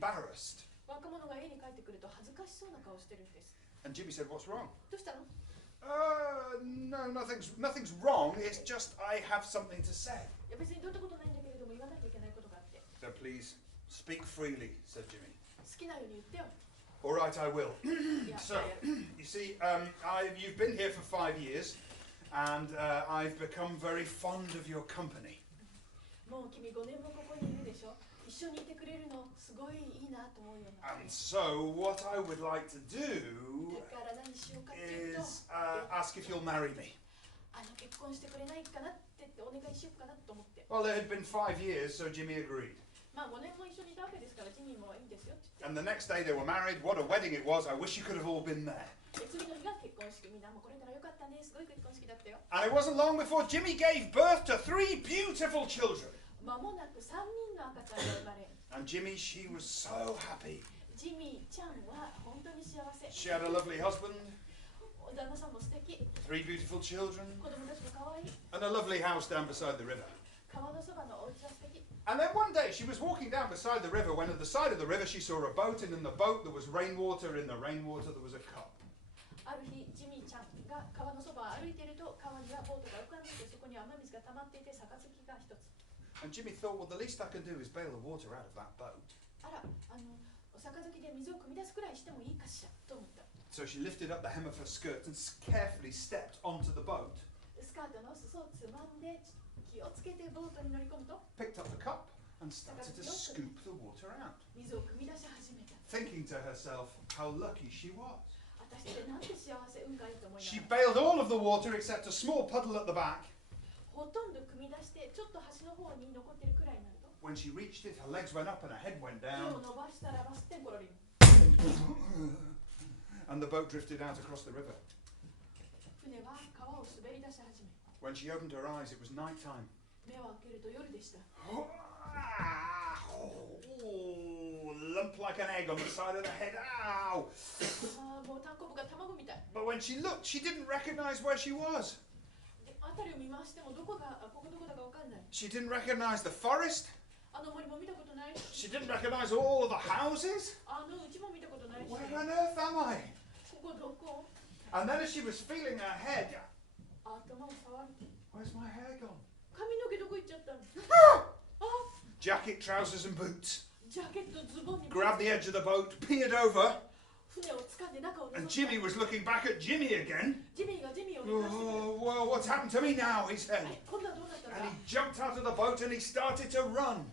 embarrassed. 若者が家に帰ってくると恥ずかしそうな顔してるんです。 And Jimmy said, "What's wrong?" どうしたの？ No, nothing's wrong. It's just I have something to say. いや別にどういうことないんだけれども言わないといけないことがあって。 So please speak freely," said Jimmy. 好きなように言ってよ。 All right, I will. いや So, you see, you've been here for 5 years, and I've become very fond of your company. もう君5年もここにいるでしょ。一緒にいてくれるのすごいいいなと思うような。 And so, what I would like to do だから何しようかっていうと、 is ask if you'll marry me. 結婚してくれないかなってお願いしようかなと思って。 Well, there had been 5 years, so Jimmy agreed. まあ5年も一緒にいたわけですからジミーもいいですよって言って。 And the next day they were married. What a wedding it was. I wish you could have all been there. 次の日が結婚式、みんなも来れたらよかったね。すごい結婚式だったよ。 And it wasn't long before Jimmy gave birth to 3 beautiful children. 間もなく3人の赤ちゃんが生まれ。 And Jimmy, she was so happy. ジミーちゃんは本当に幸せ。 She had a lovely husband, 旦那さんも素敵。 3 beautiful children, 子供たちも可愛い。 and a lovely house down beside the river. 川のそばのお家は素敵。 And then one day she was walking down beside the river when at the side of the river she saw a boat, and in the boat there was rainwater. In the rainwater there was a cup. ある日、ジミーちゃんが川のそばを歩いていると、川にはボートが浮かんでいて、そこに雨水が溜まっていて、杯が一つ。 And Jimmy thought, well, the least I can do is bail the water out of that boat. あら、お杯で水を汲み出すくらいしてもいいかしらと思った。 So she lifted up the hem of her skirt and carefully stepped onto the boat, スカートの裾をつまんで気をつけてボートに乗り込むと、 picked up the cup, and started to scoop the water out, 水を汲み出し始めた。 thinking to herself how lucky she was. 私ってなんて幸せ、運がいいと思い She ながら。 bailed all of the water except a small puddle at the back. ほとんど汲み出して、ちょっと端の方に残ってるくらいになると、 When she reached it, her legs went up and her head went 手 down, を伸ばしたらバステンコロリン。 and the boat drifted out across the river. 船は川を滑り出し始め、 When she opened her eyes, it was night time. 目を開けると夜でした。 Oh, lump like an egg on the side of the head. Ow! もうタンコブが卵みたい。 But when she looked, she didn't recognize where she was. で、辺りを見ましてもここどこだかわかんない。 She didn't recognize the forest. 森も見たことないし、 She didn't recognize all the houses. 家も見たことないし。 Where on earth am I? ここどこ？ And then as she was feeling her head, 頭を触ると。 where's my hair gone? 髪の毛どこ行っちゃったの？ Jacket, trousers and boots. ジャケットズボンに Grabbed the edge of the boat, peered over, 船を掴んで中を覗 and いた。 Jimmy was looking back at Jimmy again. ジミーがジミーを見ました。 Oh, well, what's happened to me now? He said. 今度はどうなったん And だ？ he jumped out of the boat and he started to run.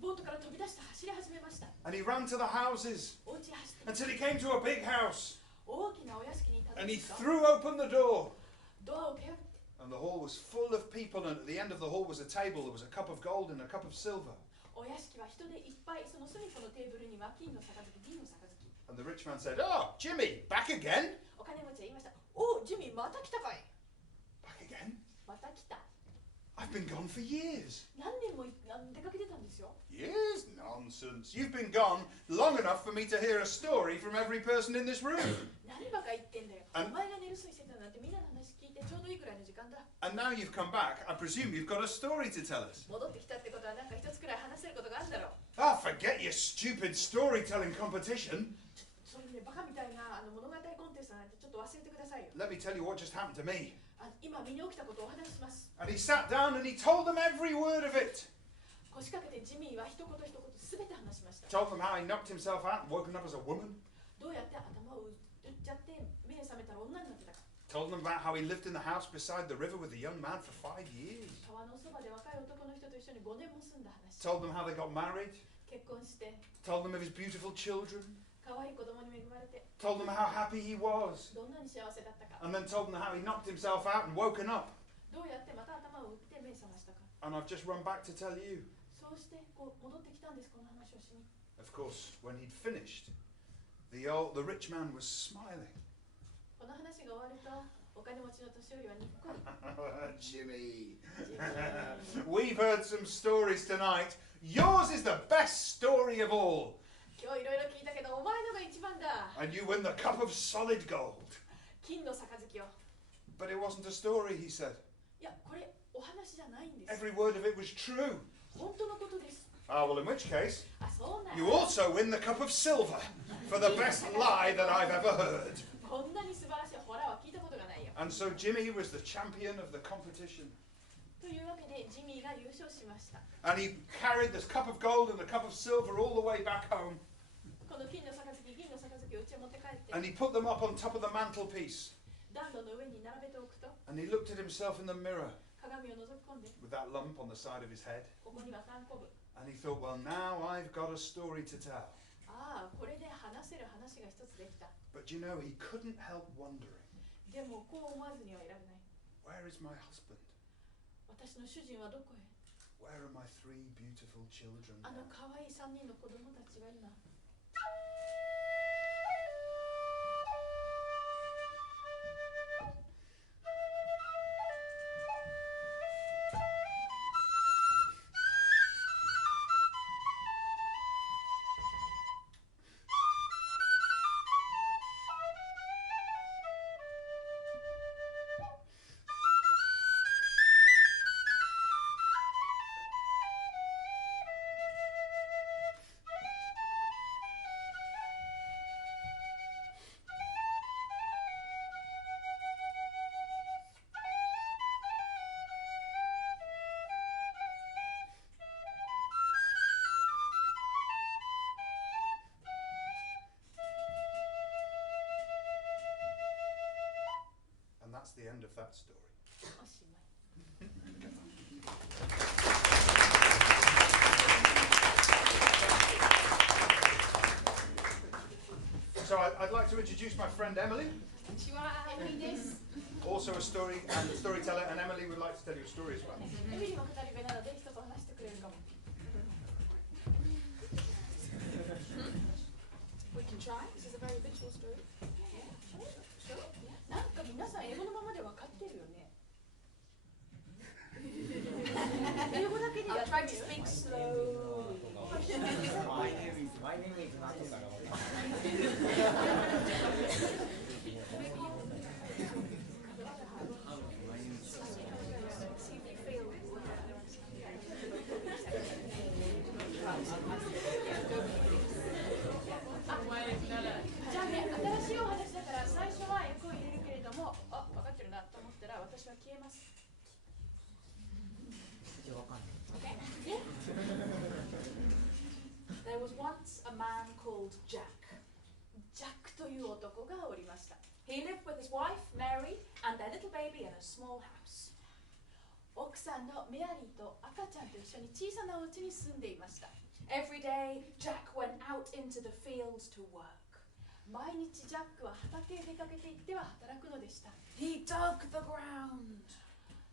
ボートから飛び出して走り始めました。 And he ran to the houses お家走って until he came to a big house. 大きなお屋敷にたど And り he 着いた。 threw open the door. ドアを蹴破って、 And the hall was full of people, and at the end of the hall was a table. There was a cup of gold and a cup of silver. お屋敷は人でいっぱい。その隅っこのテーブルには金の杯、銀の杯。 And the rich man said, "Oh, Jimmy, back again?" お金持ちは言いました。おお、ジミーまた来たかい。 Back again? また来た。 I've been gone for years. 何年も出かけてたんですよ。 Years? Nonsense. You've been gone long enough for me to hear a story from every person in this room. 何ばか言ってんだよ。あお前が寝る睡してたなんてみんなの話聞いてちょうどいいくらいの時間だ。 And now you've come back. I presume you've got a story to tell us. 戻ってきたってことはなんか一つくらい話せることがあるんだろう。 Ah, forget your stupid storytelling competition. それね、バカみたいな物語コンテストなんてちょっと忘れてくださいよ。 Let me tell you what just happened to me. 今身に起きたことをお話しします。 And he sat down and he told them every word of it. 腰掛けてジミーは一言一言すべて話しました。 Told them how he knocked himself out and woken up as a woman. どうやって頭を打っちゃって目覚めたら女になってたか。 Told them about how he lived in the house beside the river with a young man for 5 years. 川のそばで若い男の人と一緒に5年も住んだ話。 Told them how they got married. 結婚して、 Told them of his beautiful children. 可愛い子供に恵まれて、 Told them how happy he was. どんなに幸せだったか。 And then told them how he knocked himself out and woken up. どうやってまた頭を打って目覚ましたか。 And I've just run back to tell you. そうしてこう戻ってきたんです、この話をしに。 Of course, when he'd finished, the rich man was smiling. この話が終わると、お金持ちの年寄りはにっこり。 Jimmy. ジミー We've heard some stories tonight. Yours is the best story of all. 今日いろいろ聞いたけど、お前のが一番だ。 And you win the cup of solid gold. 金の杯を。 But it wasn't a story, he said. いや、これお話じゃないんです。 Every word of it was true. 本当のことです。Ah, well, in which case, あ、そうなん you や。 also win the cup of silver for the best lie that I've ever heard. こんなに素晴らしいホラーは聞いたことがないよ。 And so Jimmy was the champion of the competition. というわけでジミーが優勝しました。 And he carried this cup of gold and the cup of silver all the way back home. この金の杯、銀の杯をうちへ持って帰って、 And he put them up on top of the mantelpiece. 暖炉の上に並べておくと、 And he looked at himself in the mirror 鏡を覗き込んで、 with that lump on the side of his head. ここにはタンコブ。 And he thought, well, now I've got a story to tell. ああ、これで話せる話が一つできた。 But you know, he couldn't help wondering, でもこう思わずにはいられない。 where is my husband? 私の主人はどこへ？ Where are my 3 beautiful children あの now? 可愛い3人の子供たちは今。 And that's the end of that story. おしまい。 So I'd like to introduce my friend Emily, こんにちは、エミリーです。 also a storyteller, and Emily would like to tell you a story as well. エミリーも2人目なので一つ話してくれるかも。We can try. This is a very visual story. Yeah, sure. なんか皆さん英語のままで分かってるよね。英語だけでやってみる？ I'll try to speak slow. My name is Nato. There was once a man called Jack. ジャックという男がおりました。 He lived with his wife, Mary, and their little baby in a small house. 奥さんのメアリーと赤ちゃんと一緒に小さなお家に住んでいました。 Every day, Jack went out into the fields to work. 毎日ジャックは畑へ出かけて行っては働くのでした。 He dug the ground.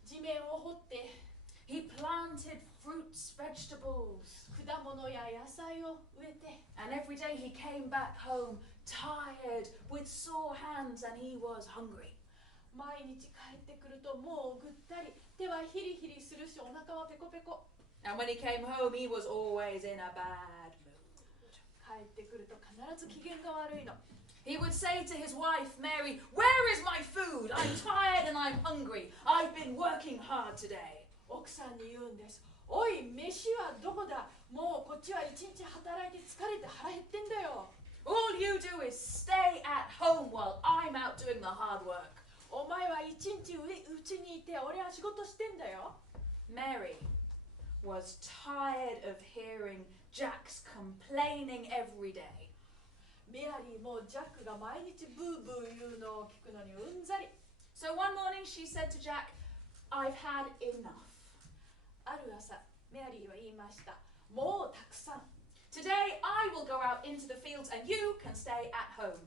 地面を掘って He planted fruits, vegetables. 果物や野菜を植えて、 And every day he came back home tired, with sore hands, and he was hungry. 毎日帰ってくるともうぐったり、手はヒリヒリするしお腹はペコペコ。 And when he came home, he was always in a bad mood. 帰ってくると必ず機嫌が悪いの。 He would say to his wife, Mary, "Where is my food? I'm tired and I'm hungry. I've been working hard today." 奥さんに言うんです。おい、飯はどこだ？もうこっちは一日働いて疲れて腹減ってんだよ。 All you do is stay at home while I'm out doing the hard work. お前は一日うちにいて俺は仕事してんだよ。 Mary was tired of hearing Jack's complaining every day. メアリーもジャックが毎日ブーブー言うのを聞くのにうんざり。 So one morning she said to Jack, "I've had enough. ある朝、メアリーは言いました。もうたくさん。 Today I will go out into the fields and you can stay at home."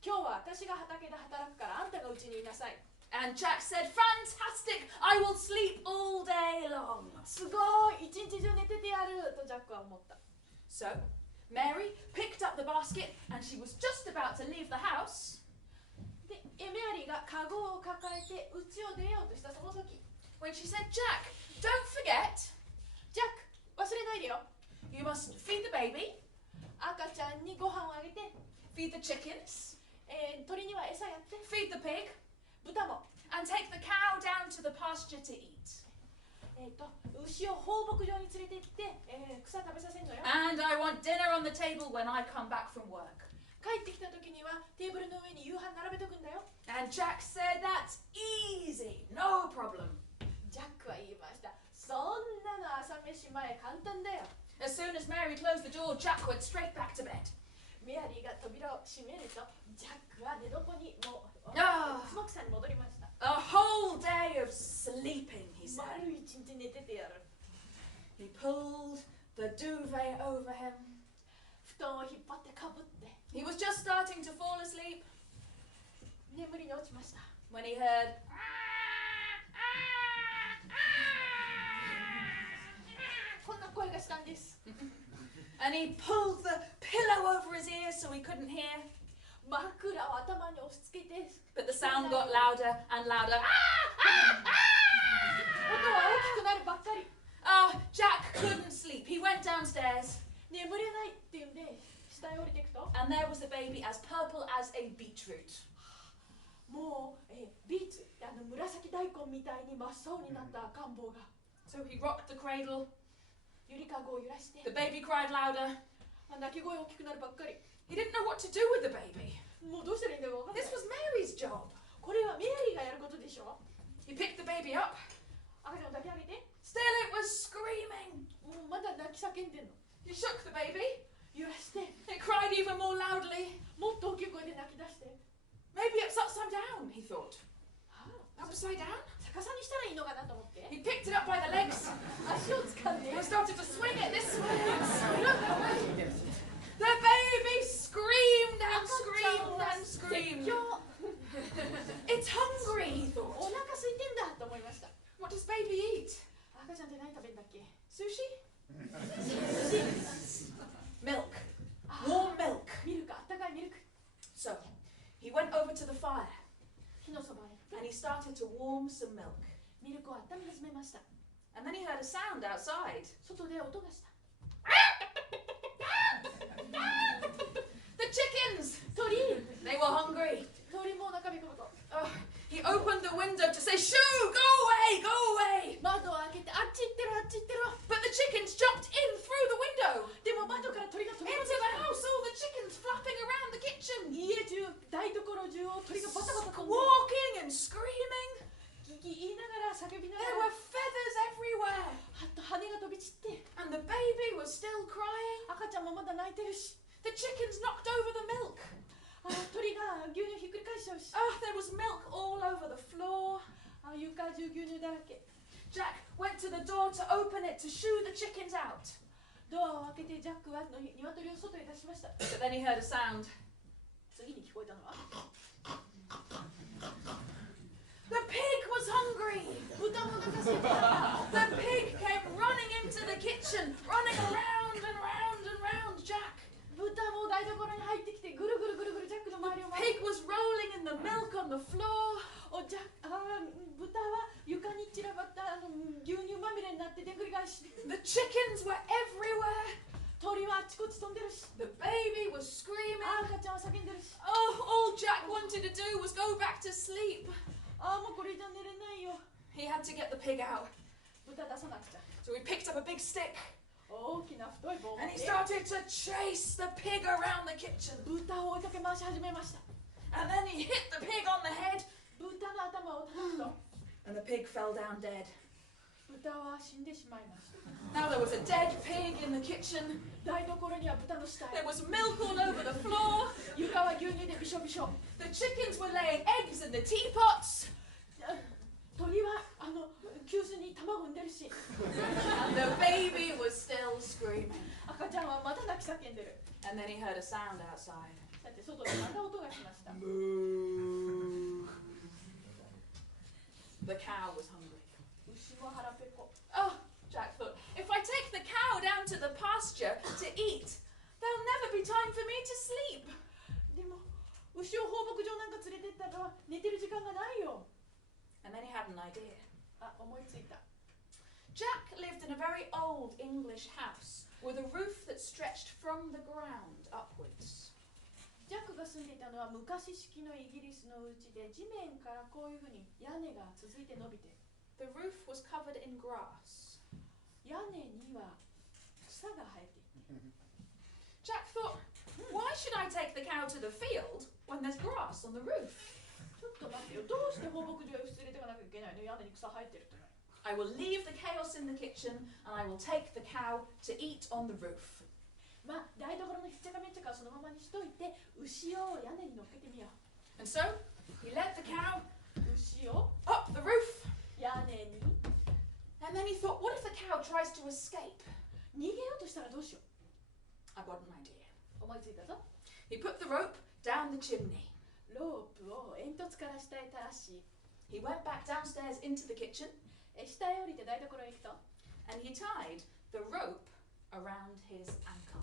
今日は私が畑で働くからあんたがうちにいなさい。 And Jack said, "Fantastic! I will sleep all day long." すごい、一日中寝ててやるとジャックは思った。 So Mary picked up the basket and she was just about to leave the house で、メアリーがカゴを抱えて家を出ようとしたその時、 when she said, "Jack, don't forget, ジャック、忘れないでよ。 you must feed the baby, 赤ちゃんにご飯をあげて、 feed the chickens, 鳥には餌やって、 feed the pig, 豚も、 and take the cow down to the pasture to eat." 牛を放牧場に連れて行って、草食べさせるのよ。 And I want dinner on the table when I come back from work. 帰ってきた時にはテーブルの上に夕飯並べとくんだよ。 And Jack said, that's easy, no problem. ジャックは言いました。そんなの朝飯前簡単だよ。 As soon as Mary closed the door, Jack went straight back to bed. メアリーが扉を閉めると、ジャックは寝床にもうスモークさんに戻りました。 A whole day of sleeping, he said. 丸一日寝ててやる。 He pulled the duvet over him. 布団を引っ張ってかぶって、 He was just starting to fall asleep 眠りに落ちました。 when he heard, こんな声がしたんです。 and he pulled the pillow over his ears so he couldn't hear. 枕を頭に押し付けて、 But the sound got louder and louder. 音は大きくなるばっかり。 Oh, Jack couldn't sleep. He went downstairs, 眠れないっていうんで下へ降りていくと、 and there was the baby as purple as a beetroot. もう、ビーツ、紫大根みたいに真っ青になった赤ん坊が So he rocked the cradle. ゆりかごを揺らして、 The baby cried louder. 泣き声大きくなるばっかり。 He didn't know what to do with the baby. もうどうしたらいいんだか分かんない。 This was Mary's job. これはメアリーがやることでしょ。 He picked the baby up. 赤ちゃんを抱き上げて、 Still it was screaming. もうまだ泣き叫んでんの。 He shook the baby. 揺らして、 It cried even more loudly. もっと大きい声で泣き出して、 Maybe it's upside down, he thought. ああ、 Upside down? 逆さにしたらいいのかなと思って、 He picked it up by the legs 足を掴んで、 and started to swing it this way and swing it that way. The baby screamed and screamed and 絶 screamed. 叫。 It's hungry, he thought. お腹空いてんだと思いました。 What does baby eat? 赤ちゃんって何食べるんだっけ？ Sushi? Milk. Warm milk. ミルク、あったかいミルク。 So, he went over to the fire 火のそばへ行 and って、 he started to warm some milk. ミルクを温め始めました。 And then he heard a sound outside. 外で音がした。 The chickens! 鳥、 They were hungry. 鳥もお腹ペコペコ。 Oh, he opened the window to say, shoo, go away, go away. 窓を開けて、あっち行ってる、あっち行ってる。 But the chickens jumped in through the window でも窓から鳥が飛び into 込んで the house, all the chickens flapping around the kitchen, 家中、台所中を鳥がバタバタ飛んで、 squawking and screaming. 言いながら叫びな There が were ら、 feathers everywhere. はっと羽が飛び散って、 And the baby was still crying. 赤ちゃんもまだ泣いてるし、 The chickens knocked over the milk. 鳥が牛乳ひっくり返しちゃうし、 Oh, there was milk all over the floor. 床中牛乳だらけ。 Jack went to the door to open it to shoo the chickens out. ドアを開けてジャックは鶏を外へ出しました。 But then he heard a sound. 次に聞こえたのは、 The pig was hungry. 豚もお腹空いてた。 The pig came running into the kitchen, running around and round and round Jack. 豚も台所に入ってきて、ぐるぐるぐるぐるジャックの周りを回 Pig was rolling in the milk on the floor. おじゃ豚は床に散らばった牛乳まみれになってでんぐり返し、 The chickens were everywhere. 鳥はあちこち飛んでるし、 The baby was screaming. 赤ちゃんは叫んでるし、 Oh, all Jack wanted to do was go back to sleep. もうこれじゃ寝れないよ。 He had to get the pig out. 豚出さなくちゃ。 So he picked up a big stick 大きな太い棒を持 and っ he て started to chase the pig around the kitchen. 豚を追いかけ回し始めました。 And then he hit the pig on the head 豚の頭を叩くと、 and the pig fell down dead. 豚は死んでしまいました。 Now there was a dead pig in the kitchen. 台所には豚の死体、 There was milk all over the floor. 床は牛乳でびしょびしょ。 The chickens were laying eggs in the teapots. 鳥は急須に卵産んでるし、 And the baby was still screaming. 赤ちゃんはまた泣き叫んでる。 And then he heard a sound outside. さて外でまた音がしました。 Moo. The cow was hungry. 牛も腹ペコ。 Oh, Jack thought, if I take the cow down to the pasture to eat, there'll never be time for me to sleep. でも牛を放牧場なんか連れてったら寝てる時間がないよ。 And then he had an idea. 思いついた。 Jack lived in a very old English house with a roof that stretched from the ground upwards. ジャックが住んでいたのは昔式のイギリスの家で、地面からこういうふうに屋根が続いて伸びて、the roof was covered in grass. 屋根には草が生えている。 Jack thought, why should I take the cow to the field when there's grass on the roof? ちょっと待ってよ、どうして放牧場へ連れてかなきゃいけないの？屋根に草生えてるってのに。 I will leave the chaos in the kitchen and I will take the cow to eat on the roof. まあ、台所のひっちゃかめっちゃかそのままにしといて、牛を屋根に乗っけてみよう。 And so he led the cow 牛を up the roof. 屋根に And then he thought, what if the cow tries to escape? 逃げようとしたらどうしよ I've got an idea. う。思いついたぞ。 He put the rope down the chimney. ロープを煙突から下へ垂らし、 He went back downstairs into the kitchen 下へ降りて台所へ行くと、 and he tied the rope around his ankle.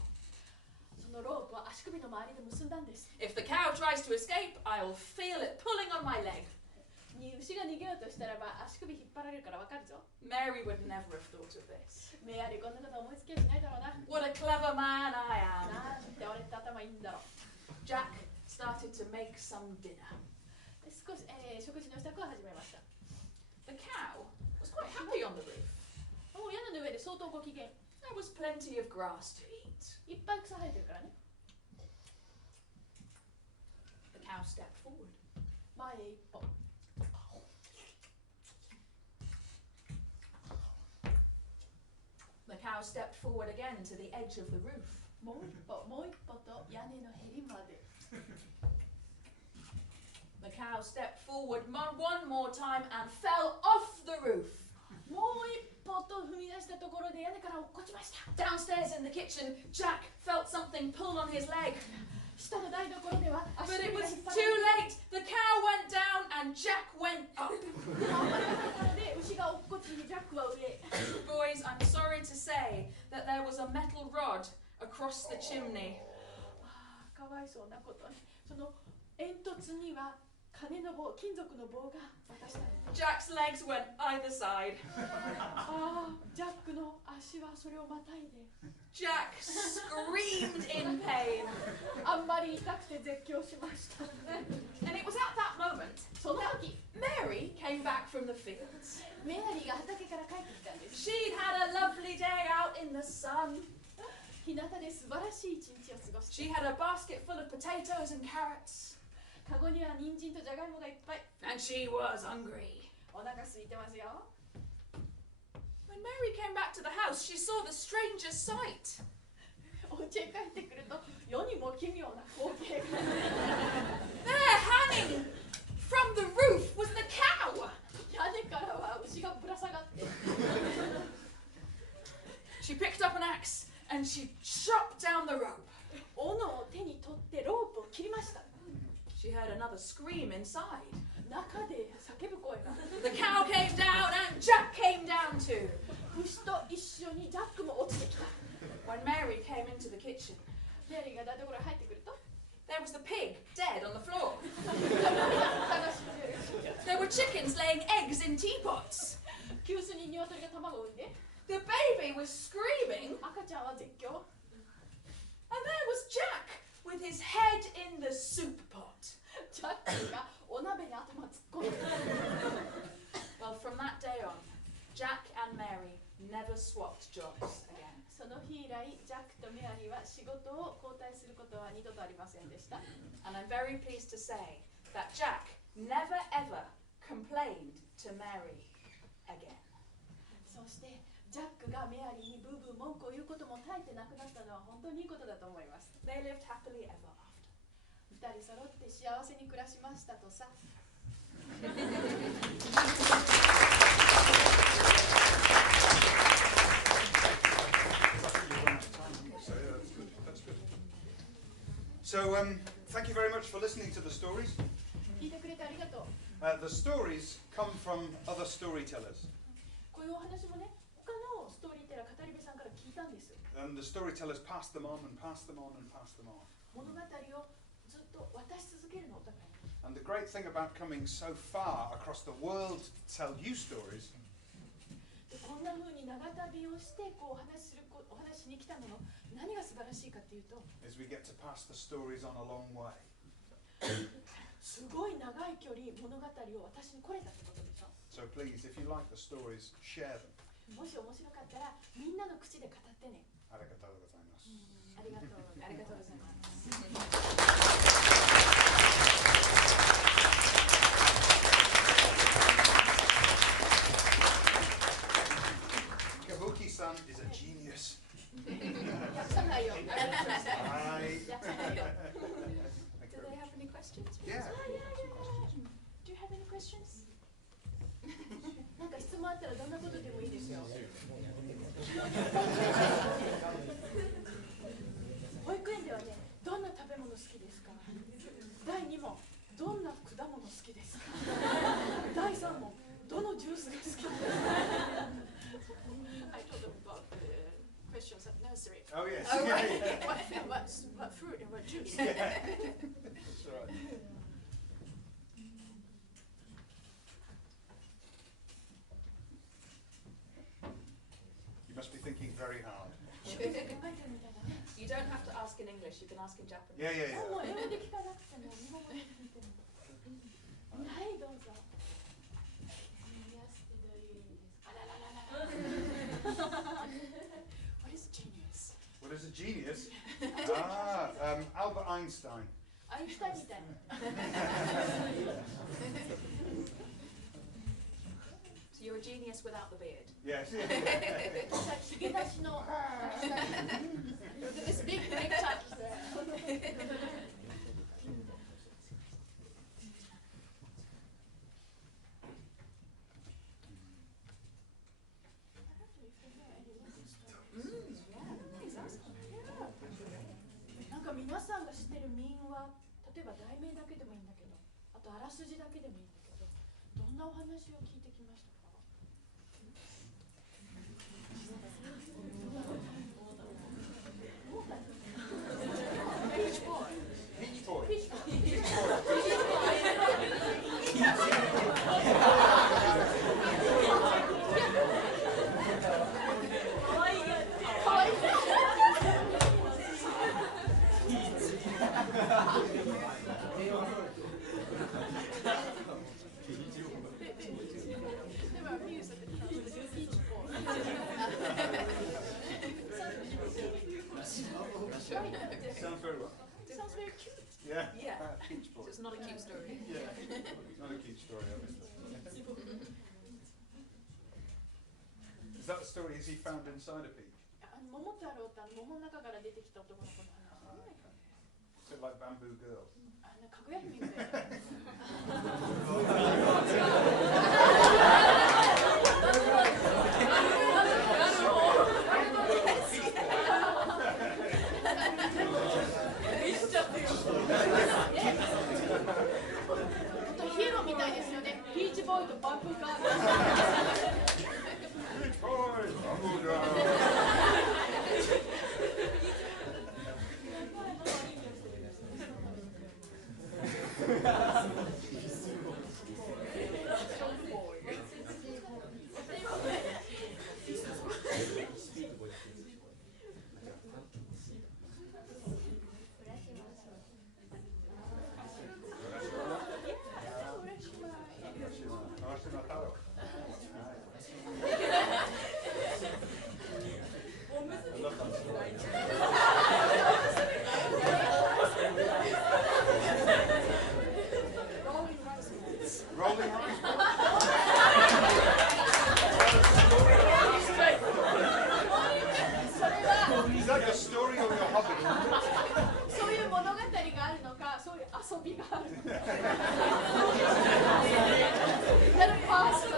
そのロープを足首の周りで結んだんです。 If the cow tries to escape, I'll feel it pulling on my leg. 牛が逃げようとしたらば足首引っ張られるからわかるぞ。 Mary would never have thought of this. メアリーこんなこと思いつきはしないだろうな。 What a clever man I am. なんて俺って頭いいんだろう。 Jack started to make some dinner. 少し、食事の支度を始めました。 The cow was quite happy on the roof. もう屋根の上で相当ご機嫌。 There was plenty of grass to eat. いっぱい草生えてるからね。 The cow stepped forward. 前へ一歩。 The cow stepped forward again to the edge of the roof. もう一歩、もう一歩と屋根のへりまで。 The cow stepped forward one more time and fell off the roof. もう一歩と踏み出したところで屋根から落っこちました。 Downstairs in the kitchen, Jack felt something pull on his leg. 下の台所では足 But 首 it が was 引っ張 too られて、 late. The cow went down and Jack went up. でもあんまりなかったので牛が落っこち、ジャックは上へ。 Boys, I'm sorry to say that there was a metal rod across the chimney. ああ、かわいそうなことに。その煙突には金の棒、金属の棒が渡した。 Jack's legs went either side. ああ、ジャックの足はそれをまたいで。 Jack screamed in pain. あんまり痛くて絶叫しました。 And it was at that moment その時、 Mary came back from the fields. メアリーが畑から帰ってきたんです。 She'd had a lovely day out in the sun. 日向で素晴らしい一日を過ごして、 She had a basket full of potatoes and carrots. カゴには人参とじゃがいもがいっぱい。 And she was hungry. お腹空いてますよ。 When Mary came back to the house, she saw the strangest sight. お家へ帰ってくると世にも奇妙な光景が。 There, hanging from the roof, was the cow. 屋根からは牛がぶら下がって。 She picked up an axe and she chopped down the rope. 斧を手に取ってロープを切りました。 She heard another scream inside. 中で叫ぶ声が。 The cow came down and Jack came down too. 牛と一緒にジャックも落ちてきた。 When Mary came into the kitchen, メアリーが台所へ入ってくると、 there was the pig dead on the floor. 探してる。 There were chickens laying eggs in teapots. 急須に鶏が卵を産んで、 The baby was screaming, 赤ちゃんは絶叫。 and there was Jack with his head in the soup pot. ジャックがお鍋に頭突っ込んで。 Well, from that day on, Jack and Mary never swapped jobs again. その日以来、ジャックとメアリーは仕事を交代することは二度とありませんでした。 And I'm very pleased to say that Jack never ever complained to Mary again. そしてジャックがメアリーにブーブー文句を言うことも絶えてなくなったのは本当にいいことだと思います。 They lived happily ever after. 二人揃って幸せに暮らしましたとさ。So, thank you very much for listening to the stories. 聞いてくれてありがとう。 The stories come from other storytellers. こういうお話もね、他のストーリーテラー、語り部さんから聞いたんです。 And the storytellers pass them on and pass them on and pass them on. 物語をずっと渡し続けるのお互いに。 And the great thing about coming so far across the world to tell you stories でこんな風に長旅をしてこうお話しに来たのの何が素晴らしいかっていうと、 is we get to pass the stories on a long way. すごい長い距離物語を私に来れたってことでしょ。So please, if you like the stories, share them. もし面白かったらみんなの口で語ってね。ありがとうございます。ありがとうございます。Kabuki-san is a genius. 訳さないよ。 Hi. 訳さないよ。 Do they have any questions? Yeah. Do you have any questions? なんか質問あったらどんなことでもいいですよ。保育園ではね、どんな食べ物好きですか？第2問、どんな果物好きですか？第3問、どのジュースが好きですか？ I told them about the questions at nursery. Oh yes. Oh, Yeah, right. yeah. What fruit and what juice? Yeah. That's right. You must be thinking very hard. You don't have to ask in English, you can ask in Japanese. Yeah, yeah, もう yeah. 英語で聞かなくても日本語で聞いても。はい、どうぞ。What is genius? What is a genius? Albert Einstein. アインシュタインみたいな。 So you're a genius without the beard. Yes. ひげ出しの。 This big touch there. Please ask. なんか皆さんが知ってる民話、例えば題名だけでもいいんだけど、あとあらすじだけでもいいんだけど、どんなお話を聞いてきましたか？ Beach boy. Peach Boy. They were amused at the beach boy. Sounds very well. Sounds very cute. Yeah. Yeah. Peach Boy. So it's not a cute story. Yeah. Not a cute story, obviously. Is that the story? Is he found inside a peach? 桃太郎って桃の中から出てきた男の子の話。 A bit like Bamboo Girl. かぐや姫みたいな。 ヒーローみたいですよね。ピーチボーイとバンブーガール。 Peach Boy! Bamboo Girl! Rolling rice balls. Is that your story or your hobby? そういう物語があるのか、そういう遊びがあるのか。Is that a pastime?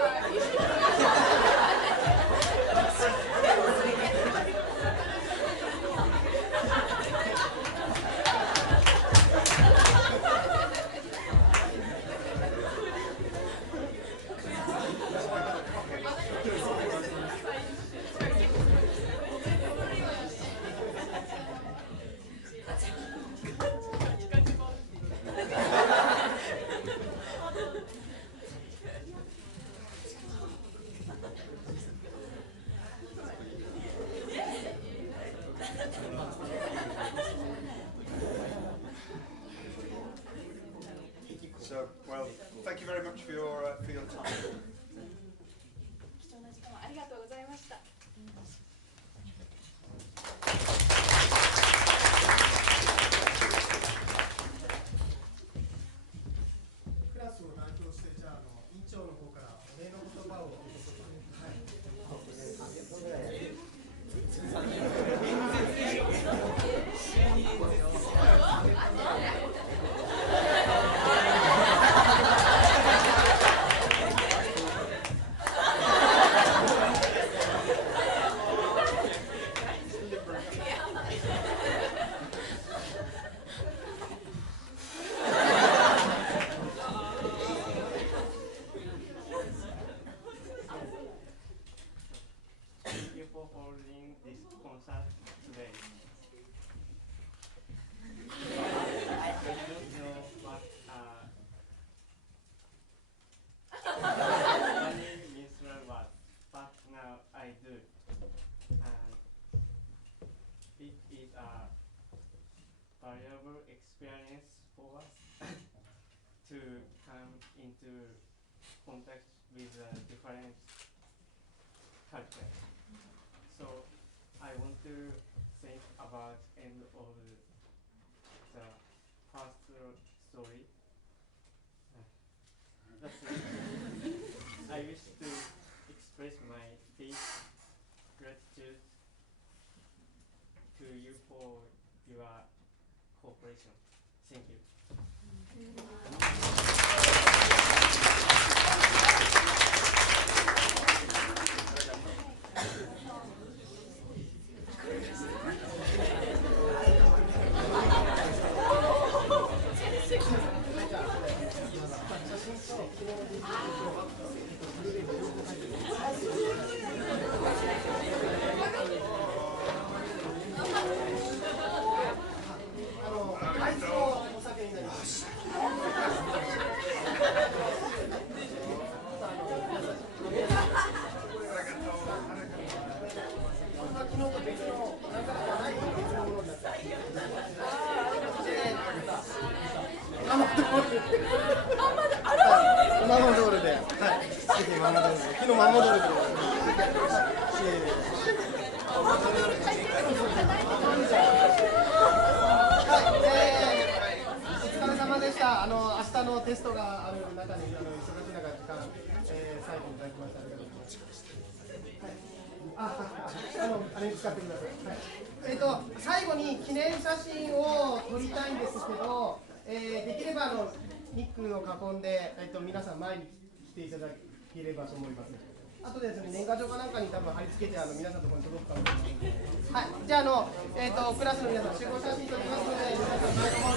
So, well, thank you very much for your time. した。クラスを代表して、じゃあ委員長の方からお礼の言葉を。valuable experience for us to come into contact with different cultures. So I want to think about end of the first story. That's it. I wish to express my deep gratitude to you for your cooperation. Thank you. テストがある中に忙しい中時間、最後いただきましてありがとうございます。あれに使ってください。最後に記念写真を撮りたいんですけど、できればニックを囲んで、皆さん前に来ていただければと思います。あとですね、年賀状かなんかに多分貼り付けて皆さんのところに届くかもしれませんので、はい、じゃあクラスの皆さん集合写真撮りますので、皆さん前の方に